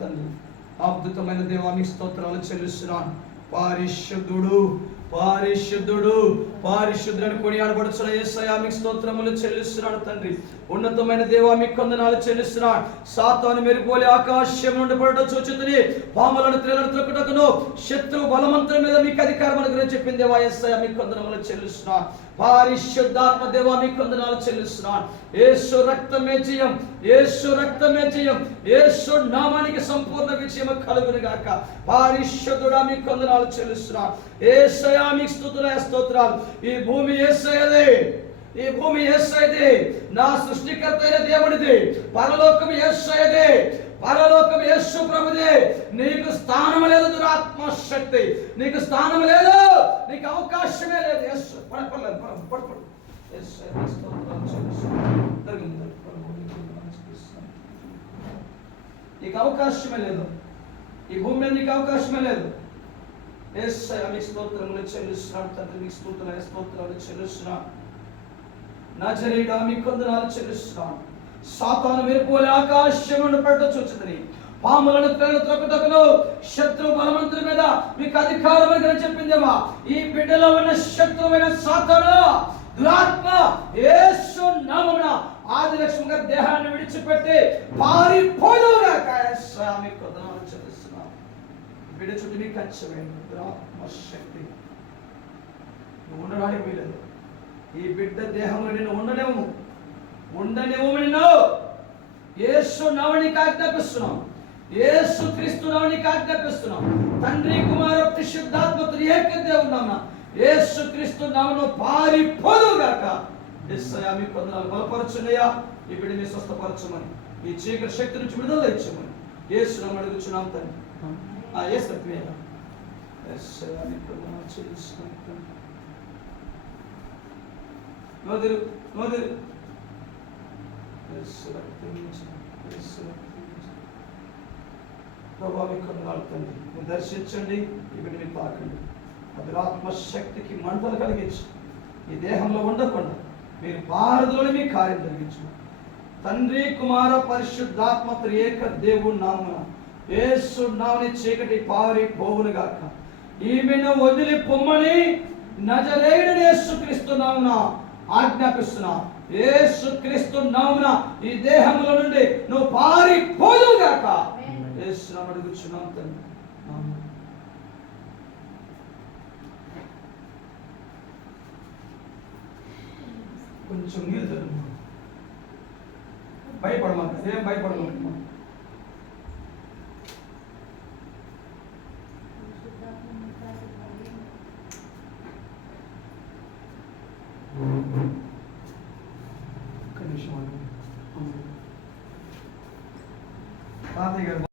తండ్రి, అద్భుతమైన దేవా మీకు స్తోత్రాలు చెల్లిస్తున్నాను. పరిశుద్ధుడు పరిశుద్ధుడు పరిశుద్ధులను కొనియాడబడుచున్న యేసయ్యా మీకు స్తోత్రములు చెల్లిస్తున్నాను తండ్రి. ఉన్నతమైన దేవా మీకు వందనాలు చెల్లిస్తున్నాను. సాతాను మెరుపోలి ఆకాశం నుండి పడట చూచుతుని పాములను త్రేలను త్రొక్కుటకును శత్రు బలవంతుల మీద మీకు అధికారం అనుగ్రహించి చెప్పింది దేవా యేసయ్యా మీకు వందనములు చెల్లిస్తున్నాను. పరిశుద్ధాత్మ దేవా మీకు వందనాలు చెల్లిస్తున్నాను. యేసు రక్తమే జయం, యేసు రక్తమే జయం, యేసు నామానికి సంపూర్ణ విజయం కలుగును గాక. పరిశుద్ధుడా మీకు వందనాలు చెల్లిస్తున్నాను. యేసయ్యా మీకు స్తోత్రాలు. ఈ భూమి యేసయ్యదే, ఈ భూమి యేసయ్యదే, నా సృష్టికర్త అయిన దేవుడిదే. పరలోకం యేసయ్యదే, పరలోకం యేసు ప్రభుదే. నీకు స్థానం లేదు దురాత్మ శక్తి, నీకు స్థానం లేదు, నీకు అవకాశమే లేదు. యేసు పడపడలేదు. నీకు అవకాశమే లేదు, ఈ భూమి మీద నీకు అవకాశమే లేదు. యేసయ్యా మీకు స్తోత్రములు చెల్లిస్తున్నాను తండ్రి, మీకు స్తోత్రాలు చెల్లిస్తున్నాను. నజరేయుడా మీకు వందనాలు చెల్లిస్తున్నాను. సాతాను మెరుపువలె ఆకాశం నుండి పడట చూచుతుని పాములను త్రేలను త్రొక్కుటకును శత్రు బలవంతుల మీద మీకు అధికారం అని చెప్పిందేమా. ఈ బిడ్డలో ఉన్న శత్రువైన సాతాను దురాత్మ యేసు నామమున ఆదిలక్ష్మి గారి దేహాన్ని విడిచిపెట్టి పారిపోదుగాక. యేసయ్యా మీకు వందనాలు చెల్లిస్తున్నాను. బిడ్డ చుట్టూ మీకు కంచెవేయండి. దురాత్మ శక్తి నువ్వు ఉండడానికి వీలేదు. ఈ బిడ్డ దేహంలో నిన్ను ఉండలేము నిన్ను. యేసు నామమున ఆజ్ఞాపిస్తున్నాం, యేసు క్రీస్తు నామమున ఆజ్ఞాపిస్తున్నాం. తండ్రి కుమార పరిశుద్ధాత్మ త్రియేక దేవుని నామమున యేసు క్రీస్తు నామమున పారిపోదుగాక. యేసయ్యా మీకు వందనాలు. బలపరచునయ్యా, ఈ బిడ్డని స్వస్థపరచమని, ఈ చీకటి శక్తి నుంచి విడుదల ఇచ్చమని యేసు నామమున అడుగుచున్నాం తండ్రి. యేసు ప్రియా యేసయ్యా మీకు వందనాలు చెల్లిస్తున్నాం. నోదిరు ప్రభావికండి, దర్శించండి, ఇప్పుడు మీరు తాకండి. అదురాత్మ శక్తికి మంటలు కలిగించి ఈ దేహంలో ఉండకుండా మీరు పారదోలి మీ కార్యం జరిగించు. తండ్రి కుమార పరిశుద్ధాత్మ త్రియేక దేవుని నామమున యేసు నామమున చీకటి పారిపోవును గాక. ఈమెను వదిలి పొమ్మని నజరేయుడైన యేసుక్రీస్తు నామమున ఆజ్ఞాపిస్తున్నా. యేసుక్రీస్తు నామమున ఈ దేహంలో నుండి నువ్వు పారిపోదుగాక. యేసు నామమున అడుగుచున్నాం తండ్రి. కొంచెం నీళ్ళు భయపడమాట, ఏం భయపడమాట. తాతయ్య గారు